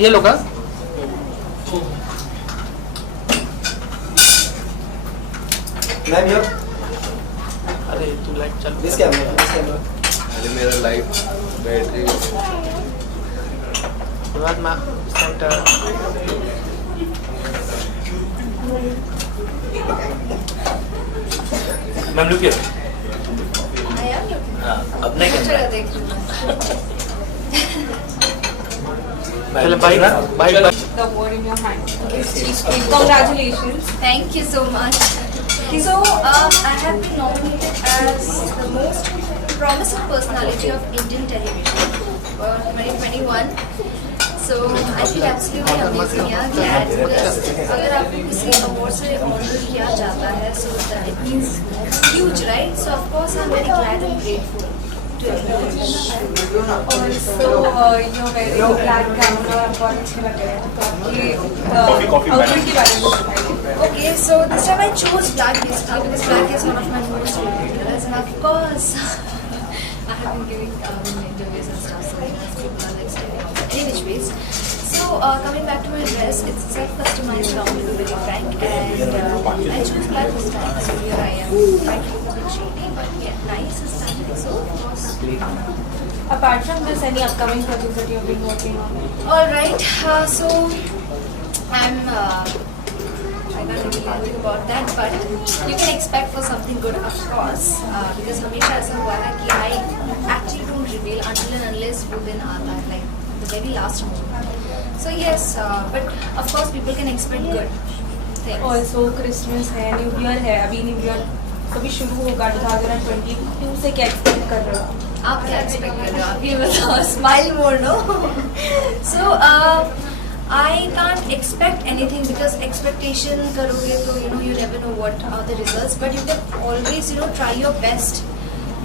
ये लो का मैं भी अरे तू लाइट चल मिस कैमरा अरे मेरा लाइट बैटरी बाद में सेंटर मैम लुक हियर अब नहीं करना चलो bye bye bye The award in your hand. Congratulations. Thank you so much. So, I have been nominated as the most promising personality of Indian television for 2021. So, I feel absolutely amazing. Yeah, glad because अगर आपको किसी award से honor किया जाता है, so that it means huge, right? So, of course, I'm very glad and grateful to everyone. Also, you're wearing black gown और आपको अच्छे लग रहे हैं. तो आपकी outfit के बारे में बताइए. Okay, so this time I chose black basically because black is one of my most favorite colors, and of course, I have been giving interviews and stuff, so people are like saying any which ways. So coming back to my dress, it's a self-customized gown to be very frank, and I chose black this time, so here I am. Trying to look a bit shady, but yeah, nice and stylish. So of course. Apart from this, any upcoming projects that you've been working on? All right, so I'm. I can't really think about that, but you can expect for something good, of course, because हमेशा ऐसा हुआ है कि I actually don't reveal until and unless वो दिन आता है, like the very last moment. So yes, but of course people can expect good things. Also, Christmas है, New Year है, अभी New Year कभी शुरू होगा 2022 से क्या expect कर रहे हो? आप क्या expect कर रहे हो? आप ये बताओ, smile more, no? So I can't expect anything because expectation करोगे तो you never know what are the results, but you can always try your best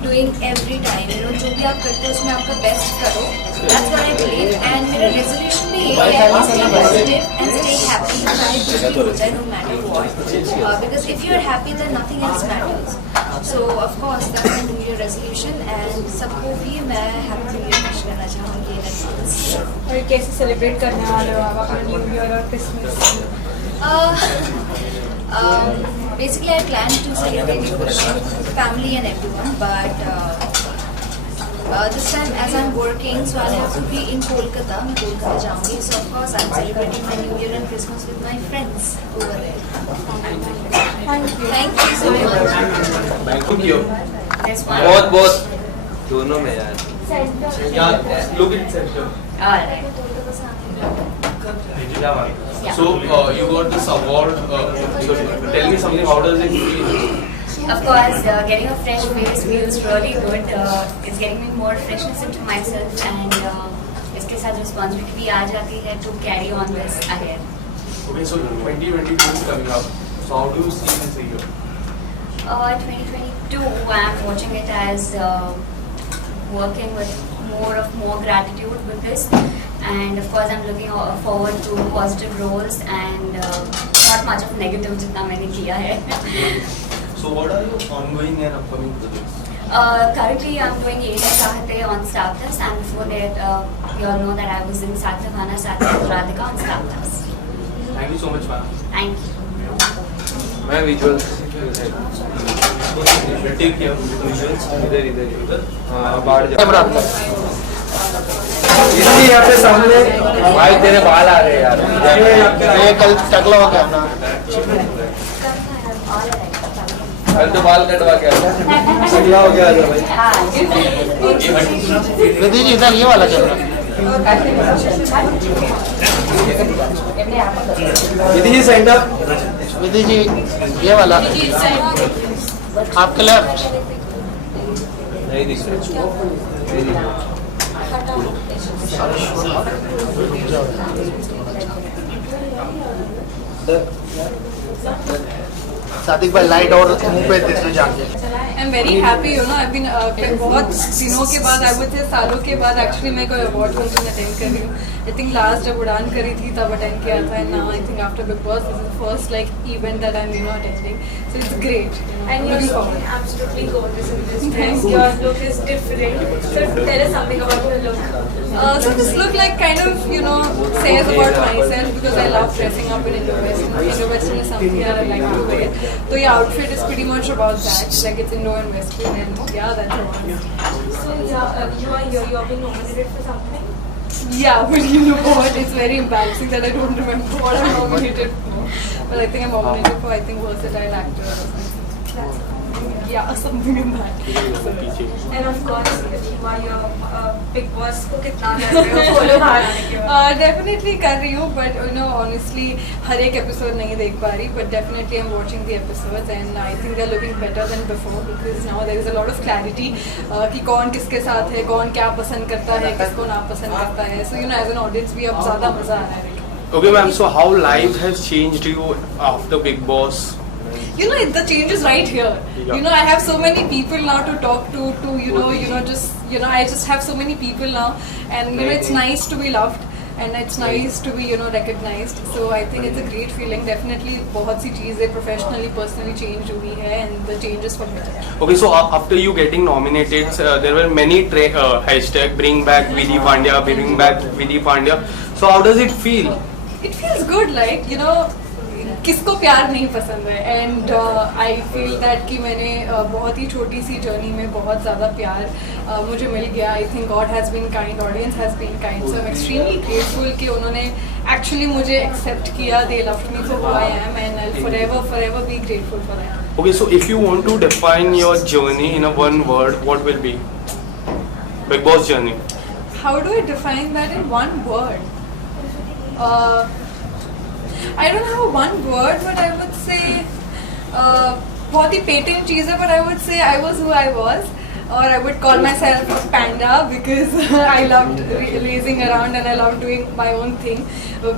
doing every time. जो भी आप करते हो उसमें आपका best करो. That's what I believe. And मेरा resolution भी यही है कि stay positive and stay happy. चाहे कुछ भी हो जाए, no matter what. Because if you're happy, then nothing else matters. So of course that's my New Year resolution, and सबको भी मैं Happy New Year wish करना चाहूँगी in advance. और कैसे सेलिब्रेट करने वाले हो आप अपना न्यू ईयर और Christmas? Basically, I plan to celebrate it with family and everyone, but this time as I'm working, so I'll have to be in Kolkata. मैं कोलकाता जाऊँगी, so of course I'm celebrating my New Year and Christmas with my friends over there. Thank you so much. That's one. बहुत दोनों में यार look at center. Alright. So you got this award. So tell me something. How does it feel? Of course, getting a fresh face feels really good. It's getting me more freshness into myself, and इसके साथ responsibility भी आ जाती है to carry on this ahead. Okay, so 2022 is coming up. So how do you see this year? 2022, I'm watching it as working with more gratitude with this, and of course I'm looking forward to positive roles and not much of negative जितना मैंने किया है. So what are your ongoing and upcoming projects? Currently I'm doing Ye Hai Chahte on Star Plus, and before that you all know that I was in Satyavana Satyavana Radhika on Star Plus. Thank you so much, ma'am. Thank you. मैं visuals Take care. Visuals. इधर हाँ बाहर जा camera इसी यहाँ पे सामने भाई तेरे बाल आ रहे हैं यार ये कल टकला हो गया ना कल तो बाल कटवा के आया टकला हो गया भाई. विधि जी इधर ये वाला चल रहा है Did you sign up? विधि जी ये वाला आपके लेफ्ट नहीं दिख रहा सादिक भाई लाइट और मुंह पे देते जाके I'm very happy, I've been बहुत दिनों के बाद, I would say सालों के बाद actually मैं कोई award function attend कर रही हूँ. I think last जब उड़ान करी थी तब attend किया था, and now I think after Big Boss this is the first like event that I'm attending. So it's great, And you're looking absolutely gorgeous in this dress. Your look is different. So tell us something about your look. So this look like kind of, you know, says about myself because I love dressing up in Indo-Western. Indo-Western is something that I like to wear. So your outfit is pretty much about that. Like it's Indo and Western, and yeah, that's all. So yeah, you are here. You have been nominated for something. Yeah, but you know what? It's very embarrassing that I don't remember what I'm nominated for. But I think I'm nominated for, I think, versatile actor or something. Yeah, something in that. And of course, you are your Big Boss को कितना कर रहे हो follow बाहर आने के बाद? Definitely कर रही हूँ, but you know, honestly, हर एक episode नहीं देख पा रही. But definitely I'm watching the episodes and I think they're looking better than before because now there is a lot of clarity कि कौन किसके साथ है, कौन क्या पसंद करता है, किसको ना पसंद करता है. So you know, as an audience, भी अब ज़्यादा मजा आ रहा है. Okay, ma'am. So how life has changed you after Big Boss? You know, the change is right here. Yeah. You know, I have so many people now to talk to I just have so many people now, and you know, it's nice to be loved, and it's nice to be, you know, recognized. So I think it's a great feeling. Definitely, बहुत सी चीजें professionally, personally change हुई है, and the change is for better. Okay, so after you getting nominated, there were many hashtag bring back Vidhi Pandya, bring back Vidhi Pandya. So how does it feel? It feels good, like, you know, किसको प्यार नहीं पसंद है. And I feel that कि मैंने बहुत ही छोटी सी journey में बहुत ज़्यादा प्यार मुझे मिल गया. I think God has been kind, audience has been kind. So I am extremely grateful कि उन्होंने एक्चुअली मुझे एक्सेप्ट किया. They loved me for who I am and I forever be grateful for that. Okay, so if you want to define your journey in a one word, what will be? Big Boss journey. How do I define that in one word? I don't have one word, but I would say बहुत ही patent चीज़ है, but I would say I was who I was, or I would call myself a panda because I loved racing around and I loved doing my own thing.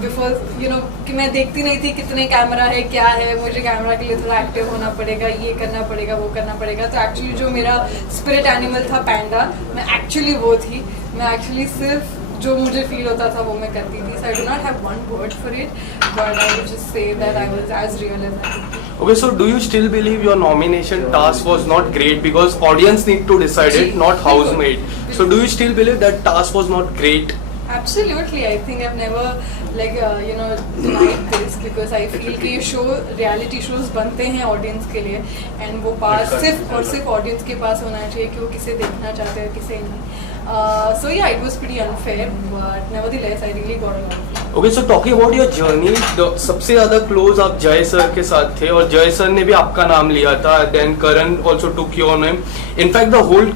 Before, you know, कि मैं देखती नहीं थी कितने camera है, क्या है, मुझे कैमरा के लिए थोड़ा एक्टिव होना पड़ेगा, ये करना पड़ेगा, वो करना पड़ेगा. तो एक्चुअली जो मेरा स्पिरिट एनिमल था पैंडा, मैं एक्चुअली वो थी. मैं एक्चुअली सिर्फ जो मुझे फील होता था वो मैं करती थी. So I do not have one word for it, but I would just say that I was as real as I could be. Okay, so do you still believe your nomination task was not great because audience need to decide it, not housemaid? So do you still believe that task was not great? Absolutely, I think I've never denied this because I feel कि ये show reality shows बनते हैं audience के लिए, and वो पास सिर्फ और सिर्फ ऑडियंस के पास होना चाहिए कि वो किसे देखना चाहते हैं, किसे नहीं. So yeah, it was pretty unfair, but nevertheless I really got along. Okay, so talking about your journey, सबसे ज़्यादा क्लोज आप जय सर के साथ थे और जय सर ने भी आपका नाम लिया था. Then Karan also took your name. In fact, the whole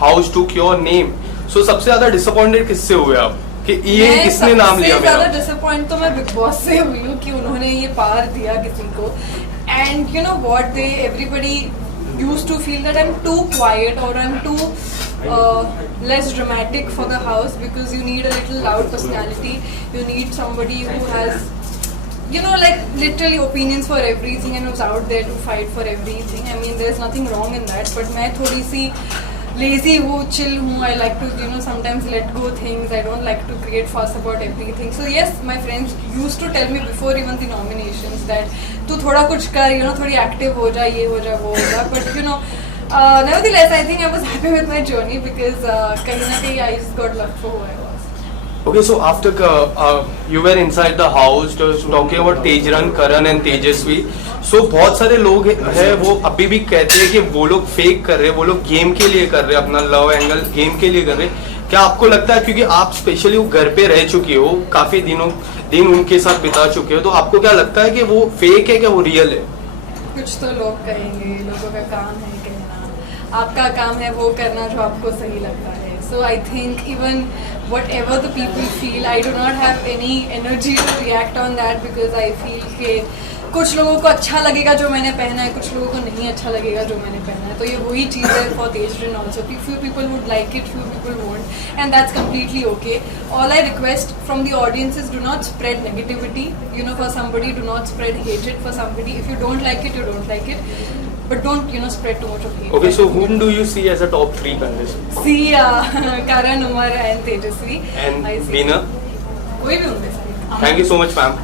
house took your name. So सबसे ज़्यादा disappointed किससे हुए आप कि ये किसने नाम लिया मेरा? सबसे ज़्यादा disappoint तो मैं बिग बॉस से हुई हूँ कि उन्होंने ये पार दिया किसी को. And you know what, everybody used to feel that I'm too quiet or I'm too less dramatic for the house because you need a little loud personality. You need somebody who has, you know, like literally opinions for everything and who's out there to fight for everything. I mean, there's nothing wrong in that, but मैं थोड़ी सी lazy हूँ, chill हूँ. I like to, you know, sometimes let go things. I don't like to create fuss about everything. So yes, my friends used to tell me before even the nominations that तू थोड़ा कुछ कर, you know, थोड़ी active हो जा, ये हो जा, वो हो जा. But you know, nevertheless, I think I was happy with my journey because कहीं ना कहीं I just got loved for who I was. Okay, so after you were inside the house, talking about Tejran, Karan and Tejasvi. So बहुत सारे लोग हैं वो अभी भी कहते हैं कि वो लोग फेक कर रहे हैं, वो लोग गेम के लिए कर रहे हैं, अपना लव एंगल गेम के लिए कर रहे हैं. क्या आपको लगता है, क्योंकि आप स्पेशली वो घर पे रह चुकी हो, काफी दिन उनके साथ बिता चुके हो, तो आपको क्या लगता है कि वो फेक है क्या वो रियल है? कुछ तो लोग कहेंगे, लोगों का काम है कहना, आपका काम है वो करना जो आपको सही लगता है. So I think even whatever the people feel, I do not have any energy to react on that because I feel कि कुछ लोगों को अच्छा लगेगा जो मैंने पहना है, कुछ लोगों को नहीं अच्छा लगेगा जो मैंने पहना है. तो ये वही चीज़ है for Tejran also. Few people would like it, few people won't, and that's completely okay. All I request from the audience is do not spread negativity. You know, for somebody, do not spread hatred for somebody. If you don't like it, you don't like it. But don't, you know, spread too much of hate. Okay, so whom do you see as a top 3 contestants? See Karan, Umar and Tejasvi. And I see. winner? कोई भी उनमें से. Thank you so much, ma'am.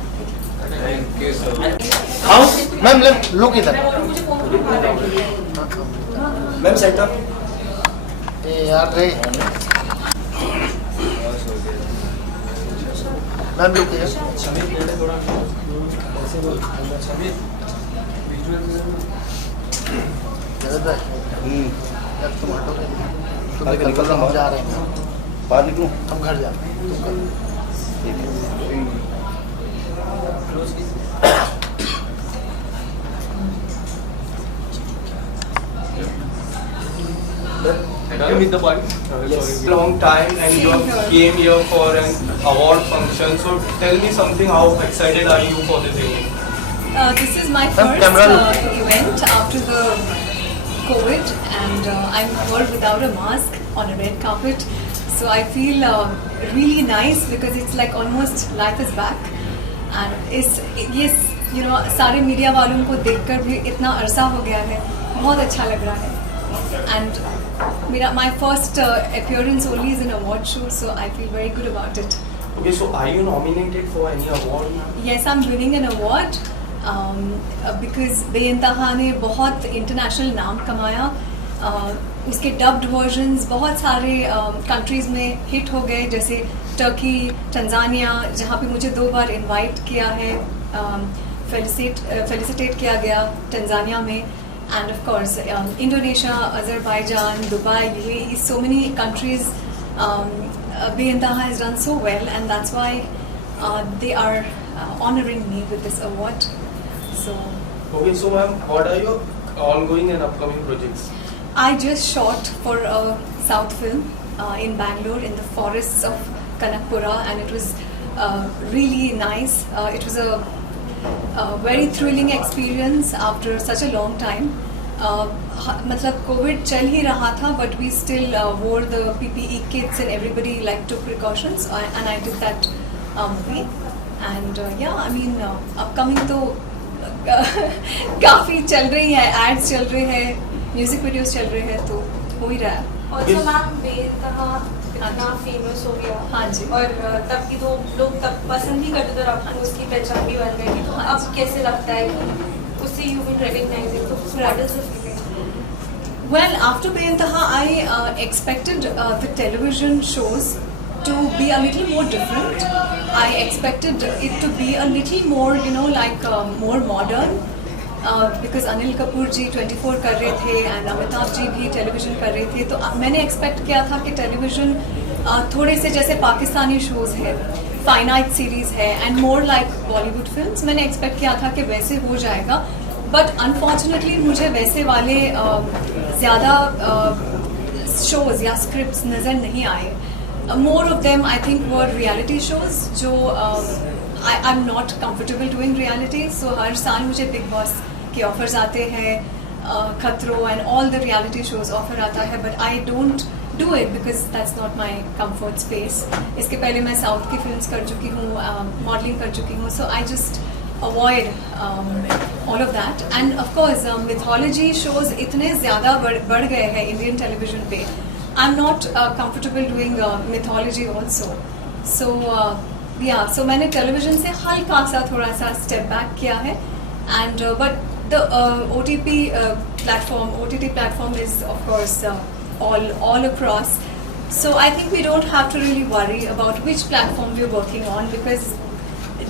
Thank you so much. How ma'am look इधर ma'am setup यार रे ma'am look इधर जगत भाई यार तुम हटोगे तुम निकल रहा हम जा रहे हैं बाहर निकलूं? हम घर जा रहे हैं तुम कर You meet the point? Yes. Long time and you came here for an award function. So tell me something. How excited are you for this evening? This is my Ma'am, first camera. event after the COVID, and I'm here without a mask on a red carpet. So I feel really nice because it's like almost life is back. And yes, you know, सारे media वालों को देखकर भी इतना अरसा हो गया है, बहुत अच्छा लग रहा है. And my first appearance only is an award show, so I feel very good about it. Okay, so are you nominated for any award? Yes, I'm winning an award because बेइंतहा ने बहुत international नाम कमाया. उसके dubbed versions बहुत सारे countries में hit हो गए, जैसे टर्की, टंजानिया, जहाँ पे मुझे 2 बार invite किया है, felicitate किया गया टंजानिया में. And of course, Indonesia, Azerbaijan, Dubai, UAE, so many countries, beIntaha has done so well, and that's why they are honoring me with this award. So, Okay, so ma'am, what are your ongoing and upcoming projects? I just shot for a South film in Bangalore in the forests of Kanakpura, and it was really nice. It was a very thrilling experience after such a long time. मतलब Covid चल ही रहा था, but we still wore the PPE kits and everybody like took precautions, and I did that movie. And yeah, I mean upcoming तो काफी चल रही है, ads चल रहे हैं, music videos चल रहे हैं, तो हो ही रहा है. Also मैम बेइंतहा इतना फेमस हो गया. हाँ जी. और तब की तो लोग तब पसंद ही करते थे और आपको उसकी पहचान भी बन गई थी. तो अब कैसे लगता है कि उससे यू विल रिकॉग्नाइज इट? तो what is the feeling? Well, after बेइंतहा, I expected the television shows to be a little more different. I expected it to be a little more, you know, like more modern. Because Anil Kapoor ji 24 कर रहे थे and Amitabh ji भी television कर रहे थे, तो मैंने expect किया था कि टेलीविज़न थोड़े से जैसे पाकिस्तानी शोज़ है, फाइनाइट सीरीज़ है and more like Bollywood films, मैंने एक्सपेक्ट किया था कि वैसे हो जाएगा. बट अनफॉर्चुनेटली मुझे वैसे वाले ज़्यादा शोज़ या स्क्रिप्ट्स नज़र नहीं आए. More of them I think were reality shows, जो I am not comfortable doing reality. So हर साल मुझे बिग बॉस के ऑफर्स आते हैं, खतरों and all the reality shows offer आता है, but I don't do it because that's not my comfort space. इसके पहले मैं साउथ की फिल्म्स कर चुकी हूँ, मॉडलिंग कर चुकी हूँ, so I just avoid all of that. And of course mythology shows इतने ज़्यादा बढ़ गए हैं इंडियन टेलीविजन पे. I am not comfortable doing mythology also. So yeah, so मैंने टेलीविजन से हल्का सा थोड़ा सा स्टेप बैक किया है. And but the OTT platform is of course all across. So I think we don't have to really worry about which platform we're working on, because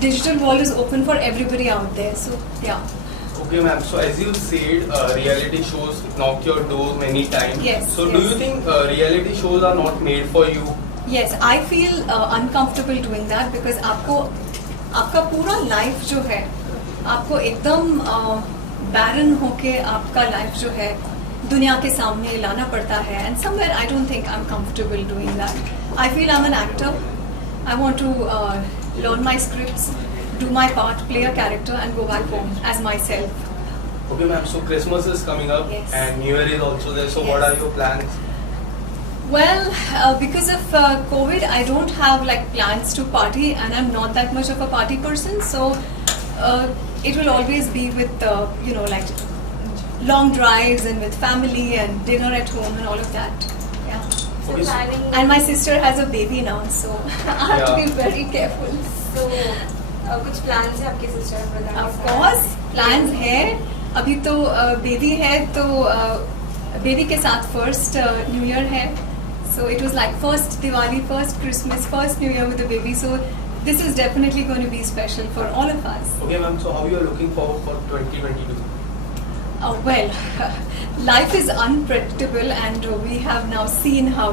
digital world is open for everybody out there. So yeah. Okay, ma'am. So as you said, reality shows knock your door many times. Yes. So do you think reality shows are not made for you? Yes, I feel uncomfortable doing that because आपका पूरा life जो है, आपको एकदम बैरन होके आपका life जो है दुनिया के सामने लाना पड़ता है. And somewhere I don't think I am comfortable doing that. I feel I am an actor. I want to learn my scripts, do my part, play a character and go back home as myself. Okay, ma'am. So Christmas is coming up. Yes. And New Year is also there. So what Yes. are your plans? Well, because of COVID, I don't have like plans to party, and I'm not that much of a party person. So it will always be with you know, like long drives and with family and dinner at home and all of that. Yeah. So Okay, so- planning. And my sister has a baby now, so I have to be Yeah. very careful. So कुछ plans है आपके sister Of course, plans है अभी तो baby है तो baby के साथ फर्स्ट न्यू ईयर है. So it was like first Diwali, first Christmas, first New Year with the baby. So this is definitely going to be special for all of us. Okay, ma'am. So how you are looking forward for 2022? Well, life is unpredictable and we have now seen how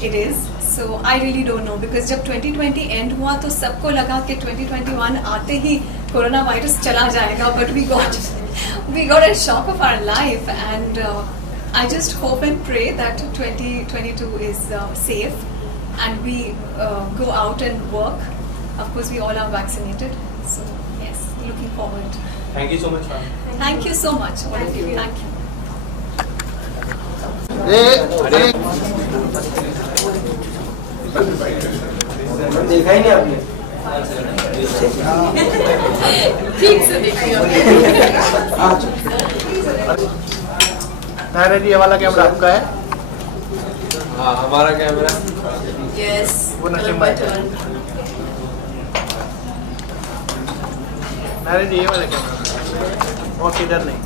it is. So I really don't know because जब 2020 end हुआ तो सबको लगा कि 2021 आते ही corona virus चला जाएगा. But we got a shock of our life and I just hope and pray that 2022 is safe and we go out and work. Of course, we all are vaccinated. So yes, looking forward. Thank you so much, ma'am. Thank you so much, all of you. Thank you. देखा ही नहीं आपने. ठीक से देखिए. नायरा जी, ये वाला camera आपका है? हाँ, हमारा कैमरा. Yes. वो नसीम भाई. नायरा जी, ये वाला कैमरा. और किधर नहीं.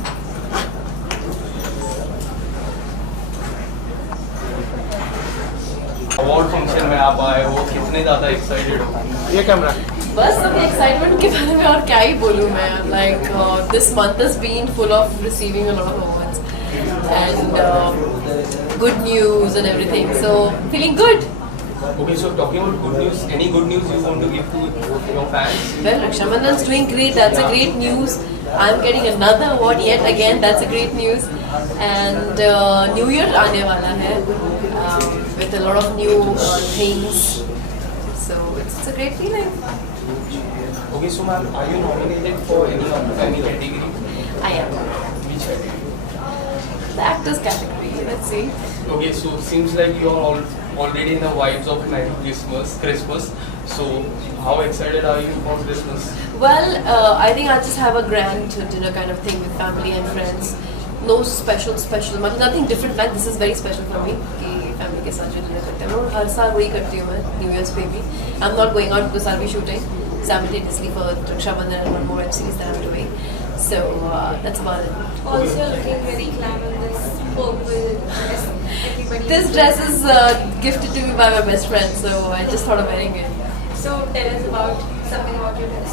अवार्ड फंक्शन में आप आए हो, कितने ज़्यादा एक्साइटेड हो? ये कैमरा. बस अभी एक्साइटमेंट के बारे में और क्या ही बोलूँ मैं. Like this month has been full of receiving a lot of awards and good news and everything, so feeling good. Okay, so talking about good news, any good news you want to give to your fans? Well, Raksha Bandhan's doing great. That's a great news. I'm getting another award yet again. That's a great news. And New Year आने वाला है with a lot of new things. So it's a great feeling. Okay, so ma'am, are you nominated for any category? I am. Which category? The actors category. Let's see. Okay, so seems like you are already in the vibes of Merry Christmas. So how excited are you for Christmas? Well, I think I'll just have a grand dinner kind of thing with family and friends. No special, but nothing different. Like this is very special for me. कि family के साथ जो dinner करते हैं, मैं हर साल वही करती हूँ मैं New Year's पे भी. I'm not going out because I'll be shooting simultaneously for Raksha Bandhan and one more web series that I'm doing. So that's about it. Also looking very glamorous, purple dress. Everybody. This dress is gifted to me by my best friend, so I just thought of wearing it. So tell us about something about your dress.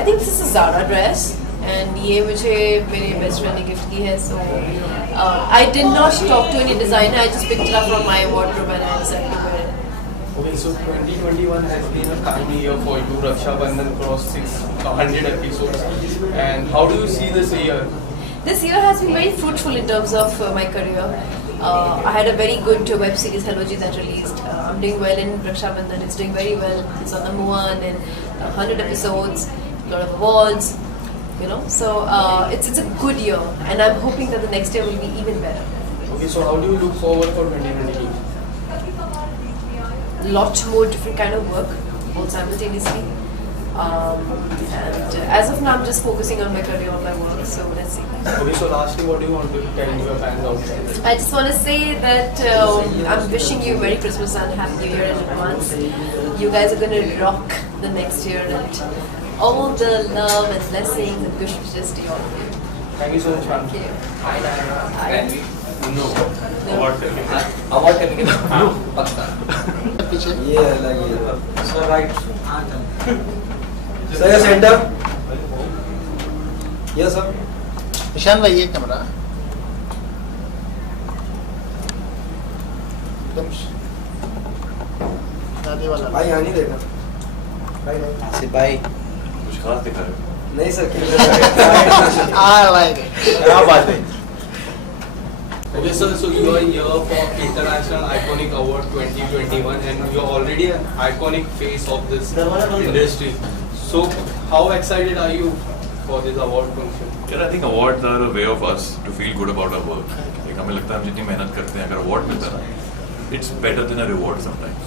I think this is a Zara dress, and ये मुझे मेरे best friend ने gift की है. So I did not talk to any designer. I just picked it up from my wardrobe and I decided to wear it. Okay, so 2021 has been a kind year for you. Raksha Bandhan crossed 600 episodes. And how do you see this year? This year has been very fruitful in terms of my career. I had a very good web series, Hello Ji, that released. I'm doing well in Raksha Bandhan. It's doing very well. It's on number 1 in 100 episodes, a lot of awards, you know. So it's a good year, and I'm hoping that the next year will be even better. Okay, so how do you look forward for 2022? Lot more different kind of work, all simultaneously. And as of now, I'm just focusing on my career, on my work. So let's see. Okay, so lastly, what do you want to tell your fans out there? I just want to say that I'm wishing you Merry Christmas and Happy New Year in advance. You guys are going to rock the next year, and all the love and blessings and good wishes to you all. Thank you so much, ma'am. Thank you. And no. Award करने के बाद पक्का. पीछे. ये अलग है. Sir right. Sir centre. Yes sir. निशान भाई, ये कैमरा. दादी वाला. भाई यहाँ नहीं देखा. भाई सिपाही. कुछ खास दिखा रहे हो? नहीं सर. क्या बात है. Okay, so you are here for International Iconic Award 2021 and you are already an iconic face of this industry. So how excited are you for this award function? Yeah, I think awards are a way of us to feel good about our work. Like हमें लगता है हम जितनी मेहनत करते हैं, अगर award मिलता है ना, it's better than a reward sometimes.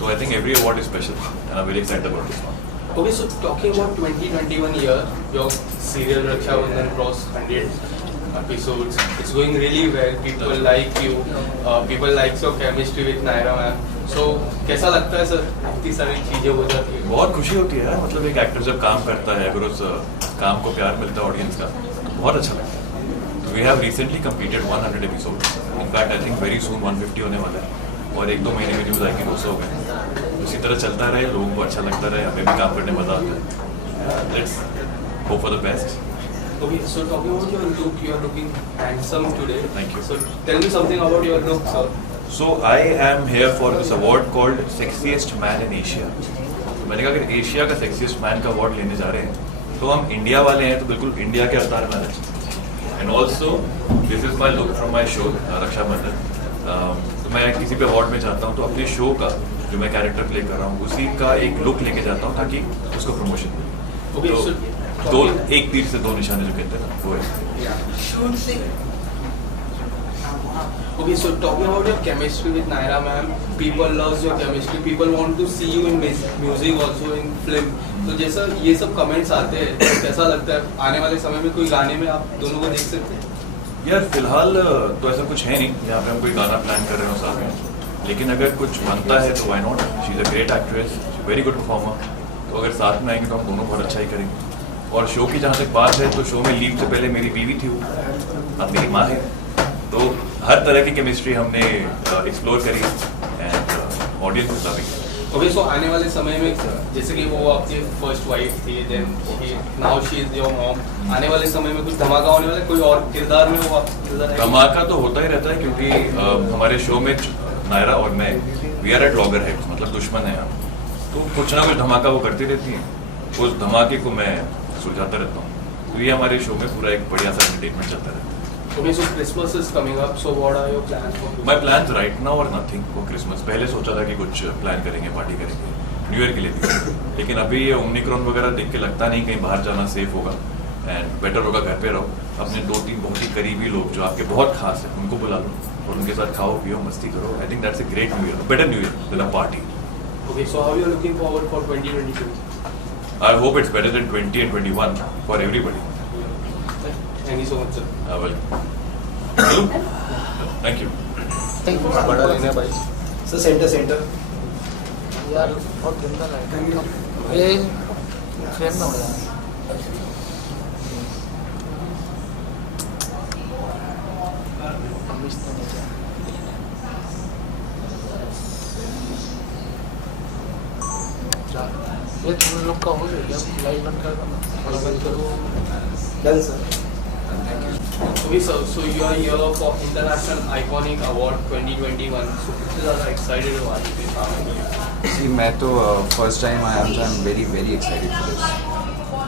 So I think every award is special and I'm very excited about this one. Okay, so talking about 2021 year, your serial Raksha Bandhan crossed 100 episodes. It's going really well. People like you. People like your chemistry with Naira ma'am. So कैसा लगता है sir, इतनी सारी चीजें हो जाती है? बहुत खुशी होती है यार, मतलब एक एक्टर जब काम करता है, अगर उस काम को प्यार मिलता है ऑडियंस का, तो बहुत अच्छा लगता है। तो we have recently completed 100 episode, in fact I think very soon 150 होने वाला है, और 1-2 महीने में न्यूज़ आएगी 200 हो गए। इसी तरह चलता रहे, लोगों को अच्छा लगता रहे, हमें भी काम करने में मजा आता है। Let's hope for the best. Okay, so talking about your look, you are looking handsome today. Thank you. So tell me something about your look, sir. So I am here for this award called Sexiest Man in Asia. तो मैंने कहा अगर Asia का sexiest man का award लेने जा रहे हैं तो हम इंडिया वाले हैं, तो बिल्कुल इंडिया के अवतार में आना चाहिए। And also this is my look from my show Raksha Bandhan. तो मैं किसी पे अवार्ड में जाता हूँ तो अपने शो का जो मैं कैरेक्टर प्ले कर रहा हूँ उसी का एक लुक लेके जाता हूँ ताकि उसको प्रमोशन मिले। Okay, तो so एक तीर से 2 निशाने जो कहते हैं वो है। Okay, so talking about your chemistry with Naira ma'am, people loves your chemistry. People want to see you in music also, in film. तो जैसा ये सब कमेंट्स आते हैं, तो कैसा लगता है आने वाले समय में कोई गाने में आप दोनों को देख सकते हैं? यार फिलहाल तो ऐसा कुछ है नहीं यहाँ पे हम कोई गाना प्लान कर रहे हो साथ में, लेकिन अगर कुछ बनता है तो why not. She is a great actress, very good performer, तो अगर साथ में आएंगे तो हम दोनों बहुत अच्छा ही करेंगे। और शो की जहाँ तक बात है तो शो में लीव से पहले मेरी बीवी थी, वो अब मेरी माँ है, तो हर तरह की केमिस्ट्री हमने एक्सप्लोर करी and audience is loving. Okay, so आने वाले समय में जैसे कि वो आपकी फर्स्ट वाइफ थी, then now she is your mom, आने वाले समय में कुछ धमाका होने वाला है? कोई और किरदार में वो आपका किरदार है? धमाका तो होता ही रहता है क्योंकि हमारे शो में नायरा और मैं we are at loggerheads, मतलब दुश्मन है हम, तो कुछ ना कुछ धमाका वो करती रहती है, उस धमाके को मैं सुलझाता रहता हूँ। तो ये हमारे शो में पूरा एक बढ़िया सा एंटरटेनमेंट चलता रहता है। Okay, so Christmas is coming up. So what are your plans for? My plans right now are nothing for Christmas. पहले सोचा था कि कुछ प्लान करेंगे, पार्टी करेंगे न्यू ईयर के लिए भी, लेकिन अभी ये ओमिक्रॉन वगैरह देख के लगता नहीं कहीं बाहर जाना सेफ होगा एंड बेटर होगा घर पे रहो। अपने 2-3 बहुत ही करीबी लोग जो आपके बहुत खास है उनको बुला लो और उनके साथ खाओ पियो मस्ती करो। I think that's a great new year, better new year with a party. Okay, so how you are looking forward for 2022? I hope it's better than 20 and 21 for everybody. Thank you so much, sir. Well, thank you. बड़ा लेना भाई। Sir centre यार बहुत गंदा लगा ये frame ना हो जाए। ये तुम लोग का हो गया लाइव बंद कर दो थोड़ा बंद करो। Done sir. Okay, so you are here for International Iconic Award 2021. So कितने ज़्यादा excited हो आज के? जी मैं तो फर्स्ट टाइम आया हूँ, I am very very excited for this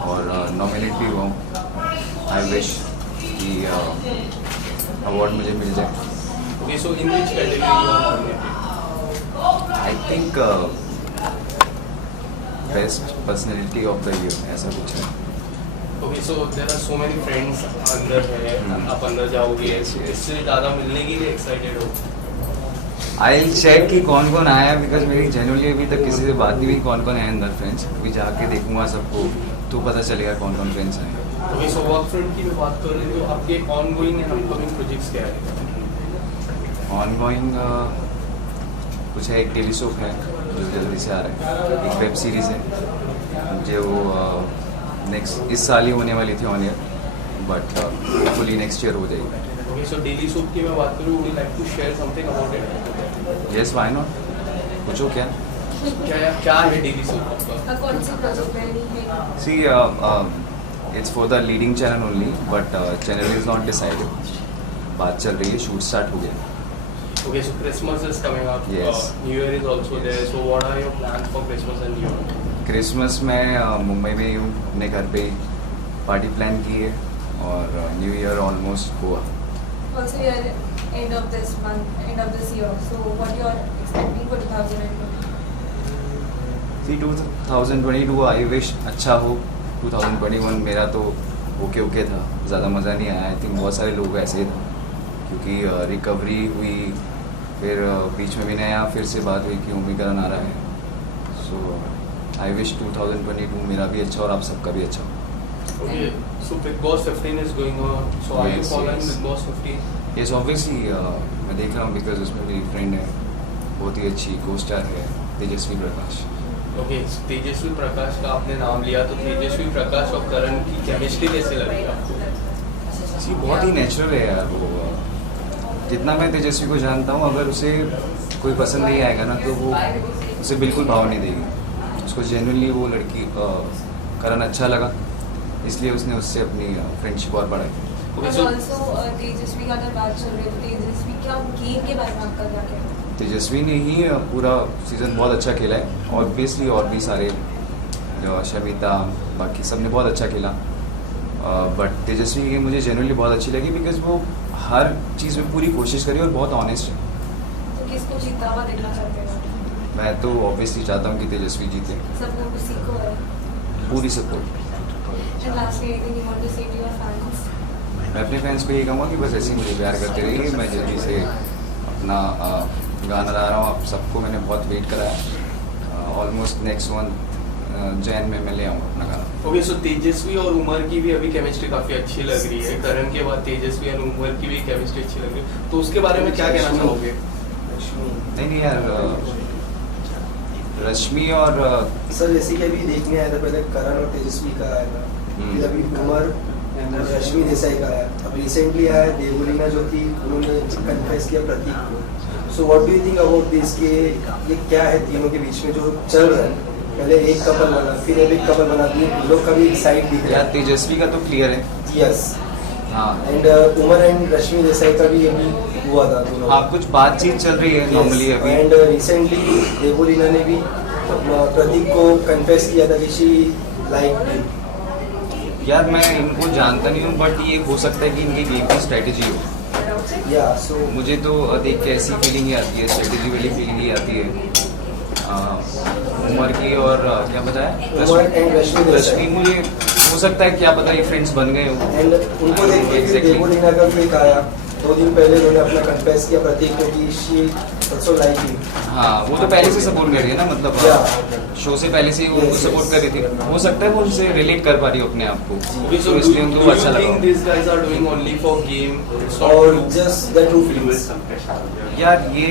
और नॉमिनेट भी हुआ हूँ। आई विश कि अवार्ड मुझे मिल जाए। Okay, so in which category you are nominated? I think best personality of the year ऐसा कुछ है। Okay, so there are so many friends अंदर है, आप अंदर जाओगे, इससे ज़्यादा मिलने के लिए excited हो? आई चेक कि कौन कौन आया है बिकॉज मेरी जनरली अभी तक किसी से बात नहीं हुई कौन कौन है अंदर फ्रेंड्स। अभी जाके देखूंगा सबको तो पता चलेगा कौन कौन फ्रेंड्स हैं। Okay, so वर्क फ्रंट की मैं बात कर रही हूँ, तो आपके ongoing एंड upcoming प्रोजेक्ट्स क्या है? ऑनगोइंग कुछ है, एक डेली सोप है जो जल्दी से आ रहा है, एक वेब सीरीज़ है जो नेक्स्ट इस साल ही होने वाली थी on year but fully next year हो जाएगी। Okay, so डेली सोप की मैं बात करूँ, would you like to share something about it? Yes why not, पूछो क्या। क्या है डेली सोप आपका? कौन सी प्रोजेक्ट है? See it's for the leading channel only but channel is not decided, बात चल रही है, शूट स्टार्ट हो गया। Okay, so Christmas is coming up. Yes. New Year is also there. So what are your plans for Christmas and New Year? Christmas में मुंबई में ही हूँ, अपने घर पे पार्टी प्लान की है और न्यू ईयर ऑलमोस्ट हुआ। Also, you are end of this month, end of this year. So what you are expecting for 2022? See 2022 I wish अच्छा हो। 2021 मेरा तो ओके था, ज़्यादा मज़ा नहीं आया। आई थिंक बहुत सारे लोग ऐसे थे क्योंकि रिकवरी हुई, फिर बीच में भी नया फिर से बात हुई कि ओमिक्रॉन आ रहा है। सो आई विश 2022 मेरा भी अच्छा और आप सबका भी अच्छा हो। Okay, so Big Boss 15 is going on. So are you Yes, following yes. Big Boss 15? Yes obviously मैं देख रहा हूँ बिकॉज उसमें मेरी फ्रेंड है बहुत ही अच्छी को स्टार है तेजस्वी प्रकाश। ओके, तेजस्वी प्रकाश का आपने नाम लिया, तो तेजस्वी प्रकाश और करण की केमिस्ट्री कैसे लगी आपको? जी बहुत ही नेचुरल है यार वो। जितना मैं तेजस्वी को जानता हूँ, अगर उसे कोई पसंद नहीं आएगा ना तो वो उसे बिल्कुल भाव नहीं देगी। उसको जेन्युइनली वो लड़की करण अच्छा लगा, इसलिए उसने उससे अपनी फ्रेंडशिप और बढ़ाई। Okay, And so- also, तेजस्वी का अगर बात चल रही है तो तेजस्वी क्या गेम के बारे में आपका क्या कहना है? तेजस्वी ने ही पूरा सीज़न बहुत अच्छा खेला है। ऑब्वियसली और भी सारे शमिता बाकी सब ने बहुत अच्छा खेला, बट तेजस्वी की गेम मुझे जेन्युइनली बहुत अच्छी लगी बिकॉज वो हर चीज़ में पूरी कोशिश करी और बहुत ऑनेस्ट है। तो किसको जीता हुआ देखना चाहते हैं? मैं तो ऑब्वियसली चाहता हूँ कि तेजस्वी जीते, सपोर्ट उसी को है। पूरी support. And lastly, anything you want to say to your fans? मैं अपने फैंस को यही कहूँगा कि बस ऐसे ही मुझे प्यार करते रहिए। मैं जल्दी से अपना गाना ला रहा हूँ, आप सबको मैंने बहुत वेट कराया। ऑलमोस्ट नेक्स्ट मंथ जैन में मैं ले आऊँगा अपना गाना। ओके, सो तेजस्वी और उमर की भी अभी केमिस्ट्री काफी अच्छी लग रही है। करण के बाद तेजस्वी और उमर की भी केमिस्ट्री अच्छी लग रही है, तो उसके बारे में क्या कहना चाहोगे? नहीं यार, रश्मि और सर जैसे कि अभी देखने आया था, पहले करण और तेजस्वी का आया था, फिर अभी उमर और रश्मि देसाई का आया, अब रिसेंटली आया देवोलीना जो थी, उन्होंने कन्फेस किया प्रतीक को। So what do you think about this कि ये क्या है तीनों के बीच में जो चल रहा है? पहले एक कपल बना, फिर अब एक कपल बना, लोग का भी एक साइड दिख रहा यार तेजस्वी का तो क्लियर है। है। यस, हाँ एंड उमर एंड रश्मि देसाई का भी अभी हुआ था दोनों। हाँ, कुछ बातचीत चल रही है नॉर्मली अभी। एंड रिसेंटली देवोलीना ने भी अपना प्रतीक को कन्फेस किया था कि शी लाइक। यार मैं इनको जानता नहीं हूँ, बट ये हो सकता है कि इनकी गेम की स्ट्रेटेजी हो। या सो मुझे तो देख के ऐसी फीलिंग ही आती है, स्ट्रेटेजी वाली फीलिंग ही आती है। उमर की और क्या बताया, उमर एंड रश्मि देसाई। रश्मि मुझे हो सकता है क्या पता ये फ्रेंड्स बन गए हो। एंड उनको देख के Exactly. देवोलीना का भी एक आया 2 दिन पहले, उन्होंने अपना कन्फेस किया प्रतीक को कि शी आल्सो लाइक हिम। हाँ, वो तो पहले से सपोर्ट कर रही है ना, मतलब Yeah. शो से पहले से ही वो Yes, उनको सपोर्ट कर रही थी। हो सकता है वो उनसे रिलेट कर पा रही हो अपने आप को, Okay, so तो do इसलिए you उनको अच्छा think लगा। these guys are doing only for game? It's not और true. Just the true feelings. यार ये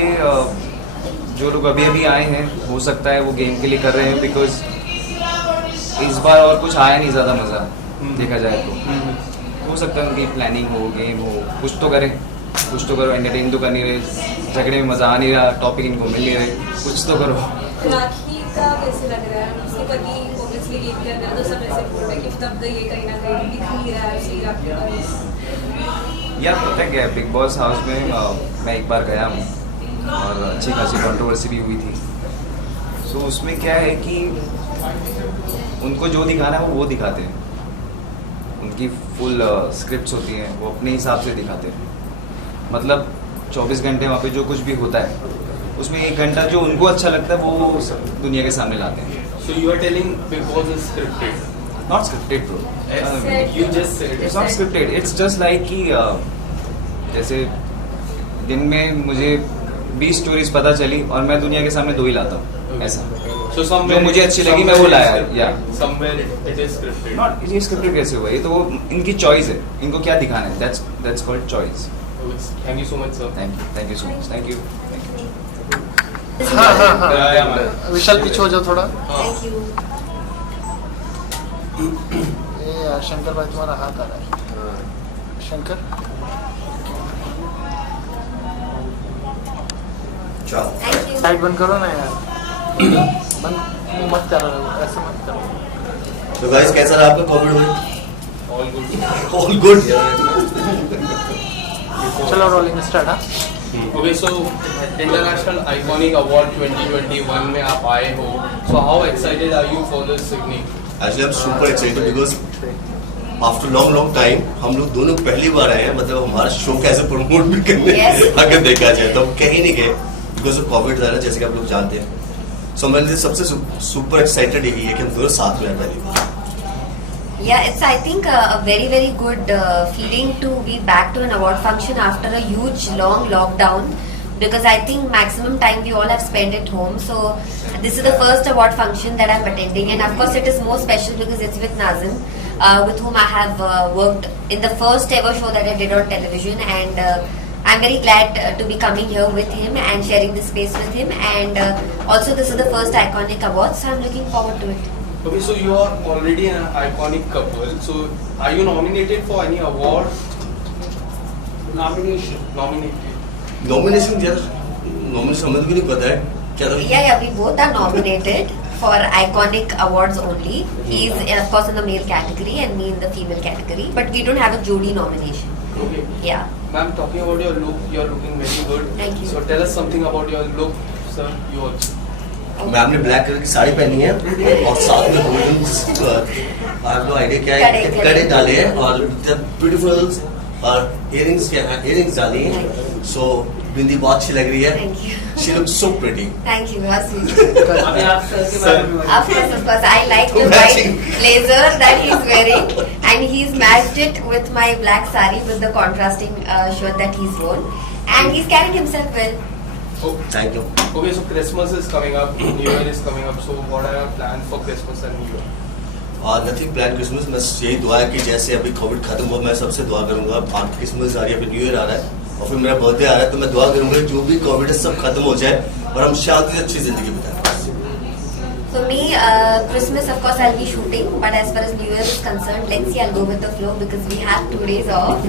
जो लोग अभी अभी आए हैं, हो सकता है वो गेम के लिए कर रहे हैं, बिकॉज इस बार और कुछ आया नहीं ज़्यादा मज़ा देखा जाए तो। हो सकता है उनकी प्लानिंग हो, गेम हो, कुछ तो करें, कुछ तो करो। एंटरटेन तो कर नहीं रहे, झगड़े में मज़ा आ नहीं रहा, टॉपिक इनको मिल नहीं रहे, कुछ तो करो। राखी का कैसे लग रहा है? उसके पति ऑब्वियसली गेम कर रहा है, तो सब ऐसे बोल रहे हैं कि तब तो ये कहीं ना कहीं दिख नहीं रहा है सही राखी का। यार पता है क्या है, बिग बॉस हाउस में मैं एक बार गया हूँ और अच्छी खासी कंट्रोवर्सी भी हुई थी। सो उसमें क्या है कि उनको जो दिखाना है वो दिखाते हैं। उनकी फुल स्क्रिप्ट्स होती हैं, वो अपने हिसाब से दिखाते हैं। मतलब 24 घंटे वहाँ पे जो कुछ भी होता है, उसमें 1 घंटा जो उनको अच्छा लगता है वो दुनिया के सामने लाते हैं। So you are telling Big Boss is scripted? Not scripted bro, You just said it's not scripted, it's just like कि जैसे दिन में मुझे 20 स्टोरीज पता चली और मैं दुनिया के सामने 2 ही लाता हूँ, ऐसा। So somewhere जो मुझे अच्छी लगी मैं वो लाया, या somewhere it is scripted. Not ये स्क्रिप्टेड कैसे हुआ? ये तो वो इनकी चॉइस है, इनको क्या दिखाना है, that's called choice. Thank you so much, sir. Thank you so much, thank you. हाँ हाँ हाँ Yeah, yeah, man. विशाल पीछे हो जाओ थोड़ा। Thank you. ये यार शंकर भाई तुम्हारा हाथ आ रहा है। Shankar Thank you. लाइट बंद करो ना यार। बंद मत करो, ऐसे मत करो। तो गाइस कैसा रहा आपका कोविड में? All good. All good. चलो रोलिंग स्टार्ट। हाँ Okay, so International Iconic Award 2021 में आप आए हो. So how excited are you for this evening? Actually I'm super excited because after long time हम लोग दोनों पहली बार आए हैं, मतलब हमारा शो कैसे प्रमोट भी करने Yes. अगर देखा जाए तो हम कहीं नहीं गए बिकॉज ऑफ कोविड था, जैसे कि आप लोग जानते हैं। सो मेरे लिए सबसे सुपर एक्साइटेड यही है कि हम दोनों साथ में आए पहली बार। Yeah, it's I think a very good feeling to be back to an award function after a huge long lockdown, because I think maximum time we all have spent at home. So this is the first award function that I'm attending, and of course it is more special because it's with Nazim, with whom I have worked in the first ever show that I did on television, and I'm very glad to be coming here with him and sharing this space with him. And also, this is the first Iconic Award, so I'm looking forward to it. Okay, so you are already an iconic couple. So are you nominated for any award? Nominated. Nomination हमें भी नहीं पता है क्या था Yeah, we both are nominated for Iconic Awards only. He's of course in the male category and me in the female category. But we don't have a Jodi nomination. Okay. Yeah. Ma'am, talking about your look, you are looking very good. Thank you. So tell us something about your look, sir. You also. Ma'am ने black colour की साड़ी पहनी है और साथ में golden I have no idea क्या है कड़े डाले हैं और ब्यूटीफुल और इयरिंग्स डाली हैं सो बिंदी बहुत अच्छी लग रही है Thank you. She looks so pretty Thank you. How sweet. Of course, I like the white Matching. blazer that he's wearing, and he's matched it with my black sari with the contrasting shirt that he's worn, and he's carried himself well. Oh, thank you okay, so Christmas is coming up, New Year is coming up. So what are your plans for Christmas and New Year? और nothing plan Christmas मैं यही दुआ है कि जैसे अभी Covid खत्म हुआ मैं सबसे दुआ करूंगा आपकी क्रिसमस आ रही है फिर न्यू ईयर आ रहा है और फिर मेरा बर्थडे आ रहा है तो मैं दुआ करूंगा जो भी कोविड है सब खत्म हो जाए और हम शांति से अच्छी जिंदगी बिताएं For me, Christmas, of course, I'll be shooting, but as far as New Year is concerned, let's see, I'll go with the flow because we have 2 days off.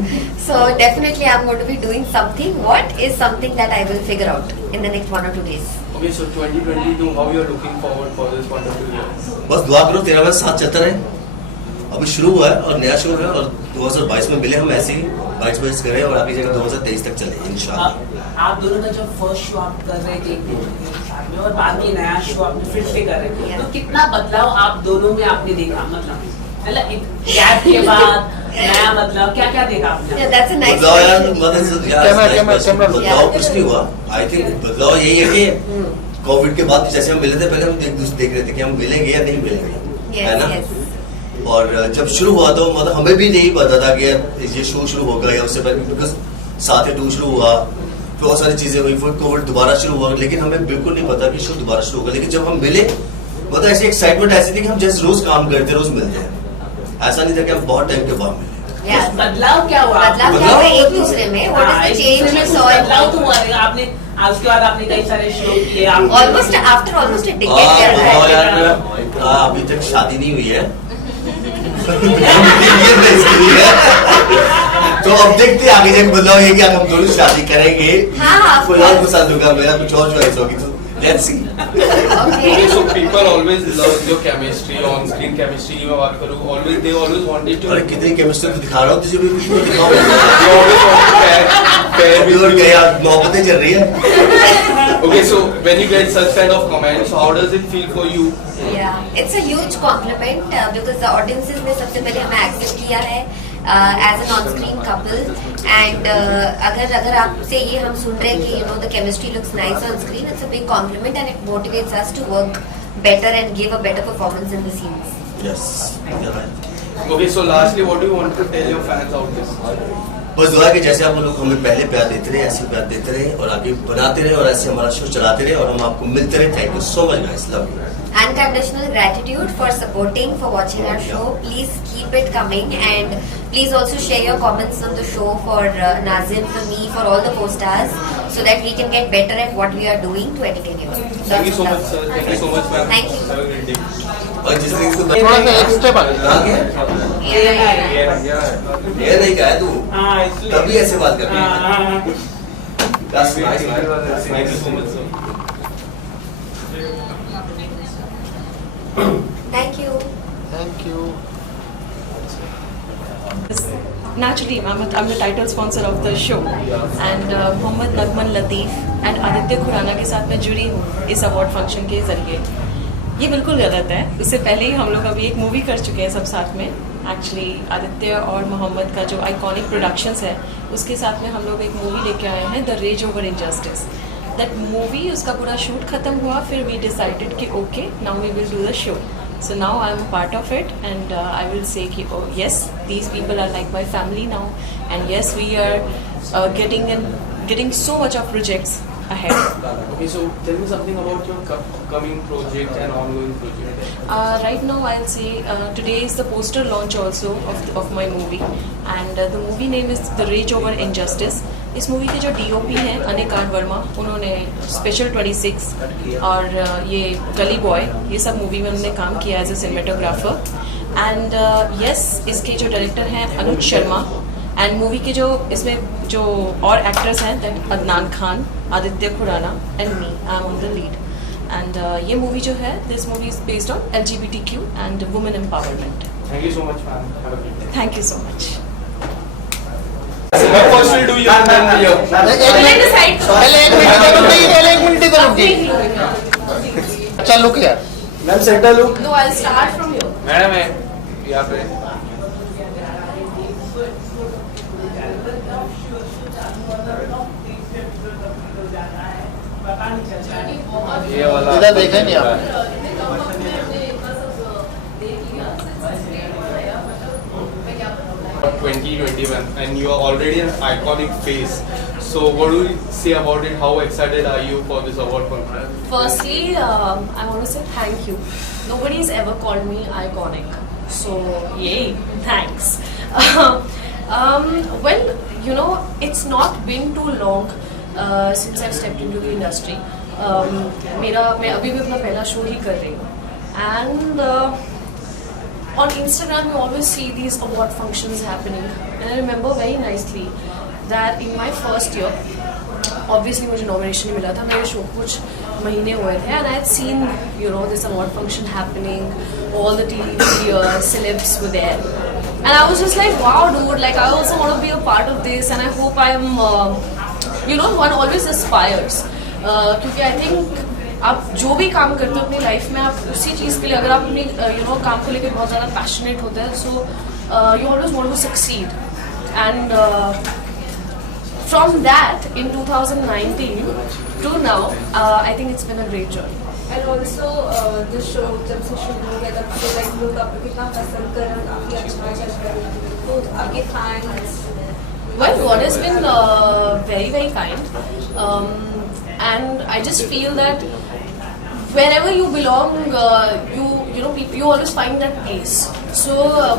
So definitely I'm going to be doing something. What is something that I will figure out in the next 1 or 2 days? Okay, so 2022, how you are looking forward for this wonderful year? बस दुआ करो तेरा मेरा साथ चलता रहे अभी शुरू हुआ है और नया शुरू है और 2022 में मिले हम ऐसे ही 22 करें और अगली जगह 2023 तक चले इंशाल्लाह आप दोनों का जो फर्स्ट शो आप कर रहे थे साथ में और बाकी नया शो आप फिर से कर रहे थे तो कितना बदलाव आप दोनों में आपने देखा मतलब गैप के बाद नया बदलाव क्या क्या देखा आपने Yeah, that's a nice बदलाव यार question. बदलाव कुछ नहीं हुआ आई थिंक बदलाव यही है कि कोविड के बाद जैसे हम मिले थे पहले हम एक दूसरे देख रहे थे कि हम मिलेंगे या नहीं मिलेंगे है ना और जब शुरू हुआ तो मतलब हमें भी नहीं पता था कि ये शो शुरू होगा या उससे पहले बिकॉज साथ 2 शुरू हुआ बहुत सारी चीजें हुई फिर कोविड दोबारा शुरू हुआ लेकिन हमें बिल्कुल नहीं पता कि शो दोबारा शुरू होगा लेकिन जब हम मिले मतलब ऐसी एक्साइटमेंट ऐसी थी कि हम जैसे रोज काम करते रोज मिलते हैं ऐसा नहीं था कि हम बहुत टाइम के बाद मिले बदलाव क्या हुआ बदलाव क्या हुआ एक दूसरे में what is the change you saw? बदलाव तो हुआ आपने उसके बाद आपने कई सारे शो किए almost a decade अभी तक शादी नहीं हुई है तो अब देखते आगे जब बदलाव ये कि हम दोनों शादी करेंगे फिलहाल पसंद होगा मेरा कुछ और चॉइस होगी तो let's see Okay, so people always love your chemistry, on screen chemistry की मैं बात करूँ always they always wanted to अरे कितनी केमिस्ट्री तो दिखा रहा हूँ तुझे भी कुछ तो दिखाओ they always want to pair और क्या यार मोहब्बतें चल रही है Okay, so when you get such kind of comments, how does it feel for you? Yeah, it's a huge compliment because the audiences ने सबसे पहले हमें accept किया है as an on-screen couple and अगर आपसे ये हम सुन रहे हैं कि the chemistry looks nice on screen, it's a big compliment and it motivates us to work better and give a better performance in the scenes. Yes, you're right. Okay, so lastly, what do you want to tell your fans out there? बस दुआ कि जैसे आप लोग हमें पहले प्यार देते रहे ऐसे प्यार देते रहे और आगे बनाते रहे और ऐसे हमारा शो चलाते रहे और हम आपको मिलते रहे thank you so much guys love you Unconditional gratitude for supporting, for watching our show. Please keep it coming and please also share your comments on the show for Nazim, for me, for all the co-stars so that we can get better at what we are doing to entertain you. Thank you so much, sir. Thank you so much, ma'am. Thank you. Have a great day. और जिस दिन इसको थोड़ा सा एक step ये नहीं कहा तू तभी ऐसे बात कर रही है That's nice, man. Thank you so much, sir. Thank you. Thank you. Naturally, I'm the title sponsor of the show and Mohammad नगमन Latif and Aditya Khurana के साथ मैं जुड़ी हूँ इस अवार्ड फंक्शन के ज़रिए। ये बिल्कुल गलत है, उससे पहले ही हम लोग अभी एक मूवी कर चुके हैं सब साथ में। एक्चुअली आदित्य और मोहम्मद का जो आइकॉनिक प्रोडक्शंस है उसके साथ में हम लोग एक मूवी लेके आए हैं the rage over injustice. That movie उसका पूरा शूट ख़त्म हुआ फिर वी डिसाइडेड कि okay now we will do the show. So now I'm a part of it and I will say कि oh yes these people are like my family now and yes we are getting so much of projects ahead. Okay, so tell me something about your upcoming project and ongoing project. Right now I'll say today is the poster launch also of my movie and the movie name is The Rage Over Injustice. इस movie के जो DOP हैं अनिकांत वर्मा, उन्होंने special 26 और ये गली boy, ये सब मूवी में उन्होंने काम किया as a cinematographer. And yes, इसके जो डायरेक्टर हैं अनुज शर्मा. एंड मूवी के जो इसमें जो और एक्टर्स हैं that Adnan Khan, Aditya Khurana and me, I am on the lead. And ये मूवी जो है, this movie is based on LGBTQ and women empowerment. Thank you so much, ma'am. Have a good day. Thank you so much. First we'll do your man here. पहले एक minute इधर रुकिए. अच्छा look यार. Ma'am centre look. No, I'll start from here. Madam है यहाँ पे. ये वाला इधर देखें नहीं आपने. 2021 and you are already an iconic face. So what do you say about it? How excited are you for this award function? Firstly, I want to say thank you. Nobody's ever called me iconic. So, yay, thanks. Well, you know, it's not been too long since I've stepped into the industry. मैं अभी भी अपना पहला show ही कर रही हूँ. And on Instagram, you always see these award functions happening. And I remember very nicely that in my first year, obviously मुझे nomination मिला था, मेरे शो कुछ महीने हुए थे, and I had seen, you know, this award function happening, all the TV celebs were there, and I was just like, wow, dude, like I also want to be a part of this, and I hope I'm, you know, one always aspires, क्योंकि I think आप जो भी काम करते हो अपनी life में, आप उसी चीज़ के लिए, अगर आप अपनी यू नो काम को लेकर बहुत ज़्यादा पैशनेट होते हैं, so you always want to succeed. And from that in 2019 to now, I think it's been a great journey. And also the show जब से शुरू हो गया तब से लाइक लोग आपको कितना पसंद कर रहे हैं, काफ़ी अच्छा चल रहा है, तो आपके fans. Well, God has been very, very kind. And I just feel that wherever you belong, you know, you always find that place. So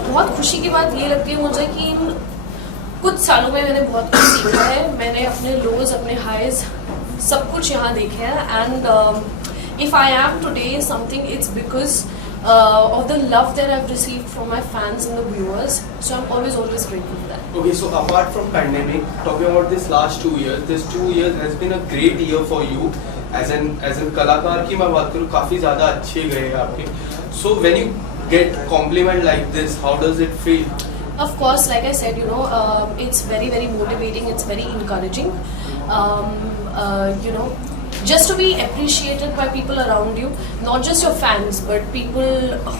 बहुत खुशी की बात ये लगती है मुझे कि इन कुछ सालों में मैंने बहुत कुछ सीखा है. मैंने अपने लोज, अपने हाइज, सब कुछ यहाँ देखे हैं. And if I am today something, it's because of the love that I've received from my fans and the viewers. So I'm always grateful for that. Okay, so apart from pandemic, talking about this last 2 years, this 2 years has been a great year for you. As an कलाकार की मैं बात करूँ, काफी ज़्यादा अच्छे गए आपके. So when you get compliment like this, how does it feel? Of course, like I said, you know, it's very, very motivating. It's very encouraging. You know, just to be appreciated by people around you, not just your fans, but people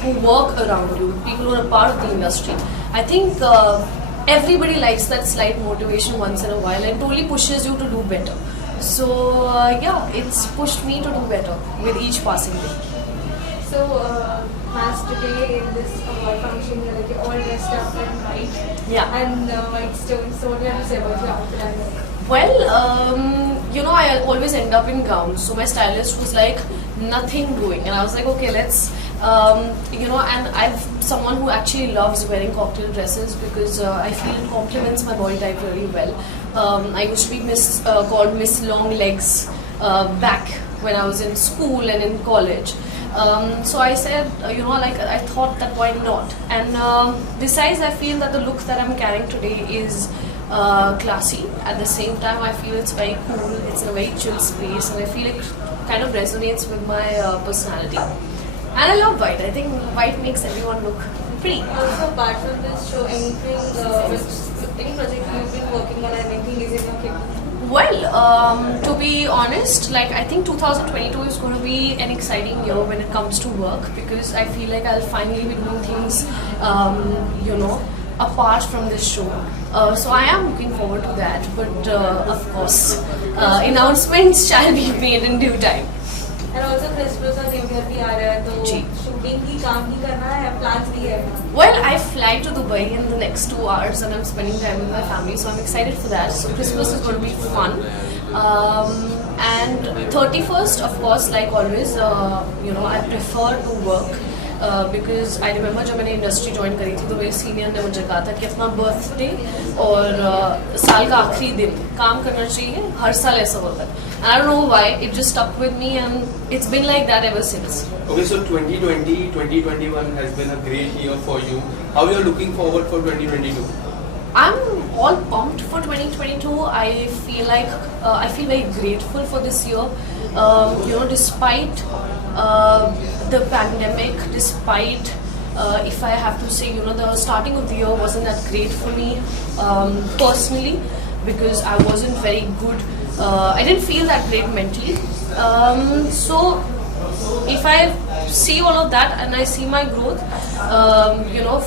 who work around you, people who are a part of the industry. I think everybody likes that slight motivation once in a while, and totally pushes you to do better. So yeah, it's pushed me to do better with each passing day. So as today in this award function, you're like all dressed up in white. Yeah. And white stones. So what do you have to say about your outfit? Well, you know, I always end up in gowns. So my stylist was like, nothing doing, and I was like, okay, let's, you know, and I'm someone who actually loves wearing cocktail dresses because I feel it complements my body type really well. I used to be called Miss Long Legs back when I was in school and in college. So I said, you know, like I thought that why not? And besides, I feel that the look that I'm carrying today is classy. At the same time, I feel it's very cool. It's in a very chill space, and I feel it kind of resonates with my personality. And I love white. I think white makes everyone look pretty. Also, apart from this show, anything, any project you've been working on, anything is in your kit? Well, to be honest, like I think 2022 is going to be an exciting year when it comes to work, because I feel like I'll finally be doing things, you know, apart from this show. So I am looking forward to that. But of course, announcements shall be made in due time. And also Christmas और New Year भी आ रहा है, तो shooting की काम ही करना है, plans भी है. Well, I fly to Dubai in the next 2 hours, and I'm spending time with my family, so I'm excited for that. So Christmas is going to be fun. And 31st, of course, like always, you know, I prefer to work because I remember जब मैंने industry join करी थी तो मेरे senior ने मुझे कहा था कि अपना बर्थडे और साल का आखिरी दिन काम करना चाहिए, हर साल ऐसा होता है. I don't know why, it just stuck with me and it's been like that ever since. Okay, so 2020, 2021 has been a great year for you. How you are looking forward for 2022? I'm all pumped for 2022. I feel like I feel very grateful for this year. Despite the pandemic, despite if I have to say, the starting of the year wasn't that great for me personally because I wasn't very good. I didn't feel that great mentally. So if I see all of that and I see my growth,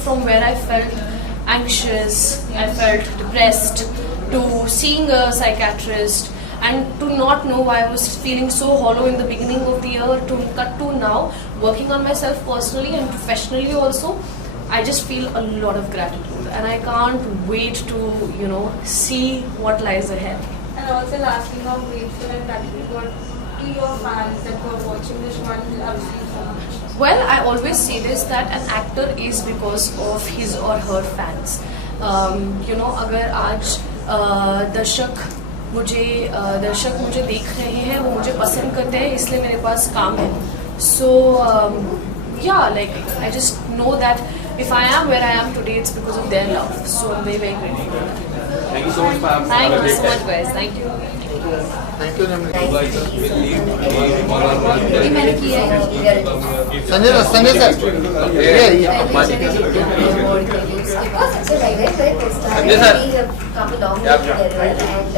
from where I felt anxious, I felt depressed, to seeing a psychiatrist and to not know why I was feeling so hollow in the beginning of the year, to cut to now working on myself personally and professionally also, I just feel a lot of gratitude and I can't wait to see what lies ahead. And also lastly, how grateful and gratitude to your fans that were watching the show and loves you so much. Well, I always say this, that an actor is because of his or her fans. अगर आज दर्शक मुझे देख रहे हैं, वो मुझे पसंद करते हैं, इसलिए मेरे पास काम है. So I just know that if I am where I am today, it's because of their love. So I'm very, very grateful for that. Thank you so much, ma'am. Thank you so much, guys. Thank you. Thank you, Nimri. You guys will leave one-on-one. मैंने किया है. Sanjay sir Sanjay sir, we have come a long way together and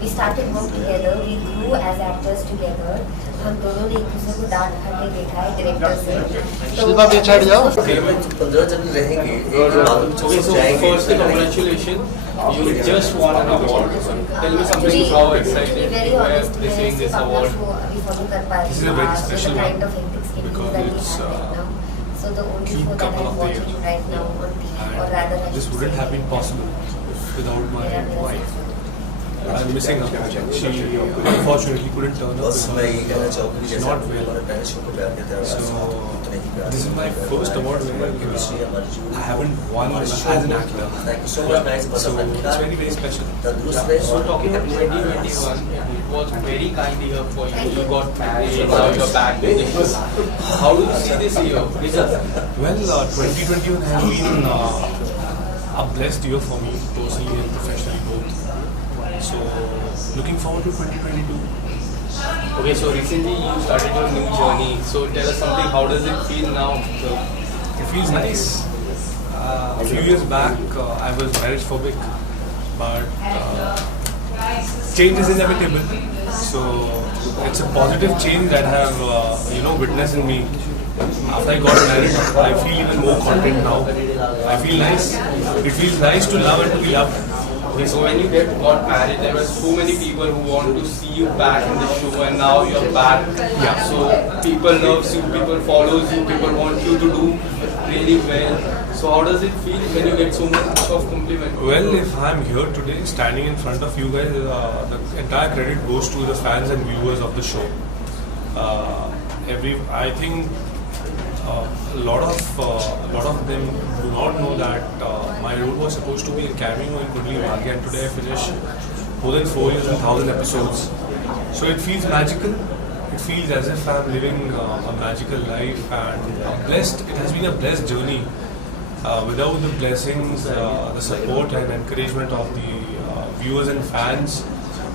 we started work together. We grew as actors together. हम दोनों ने एक दूसरे को डांट खाते देखा है डायरेक्टर से. शिल्पा भी छड़ जाओ. 15 जन रहेंगे. Okay, so firstly, congratulations. You just won an award. Tell me something, how excited you are receiving this award. This is a very special one because it's so the only show that I'm watching right now on TV, or rather this wouldn't have been possible without my wife. I'm missing her. She unfortunately couldn't turn up. She's not well. So this is my first award where I haven't won as an actor. So it's very, very special. So talking about 2021, it was very kind year for you. You got married, now you're back with this. How do you see this year? Well, 2021 has been a blessed year for me, personally and professionally both. So, looking forward to 2022. Okay, so recently you started your new journey. So tell us something. How does it feel now? It feels nice. A few years back, I was marriage phobic, but change is inevitable. So it's a positive change that I have, witnessed in me. After I got married, I feel even more content now. I feel nice. It feels nice to love and to be loved. Okay, so when you got married, there were so many people who want to see you back in the show, and now you're back. Yeah. So people loves you, people follows you, people want you to do really well. So how does it feel when you get so much of compliment? Well, if I'm here today, standing in front of you guys, the entire credit goes to the fans and viewers of the show. I think a lot of them do not know that my role was supposed to be a cameo in Kundli Bhagya, and today I finished more than 4 years and 1,000 episodes. So it feels magical. It feels as if I'm living a magical life, and it has been a blessed journey. Without the blessings, the support and encouragement of the viewers and fans,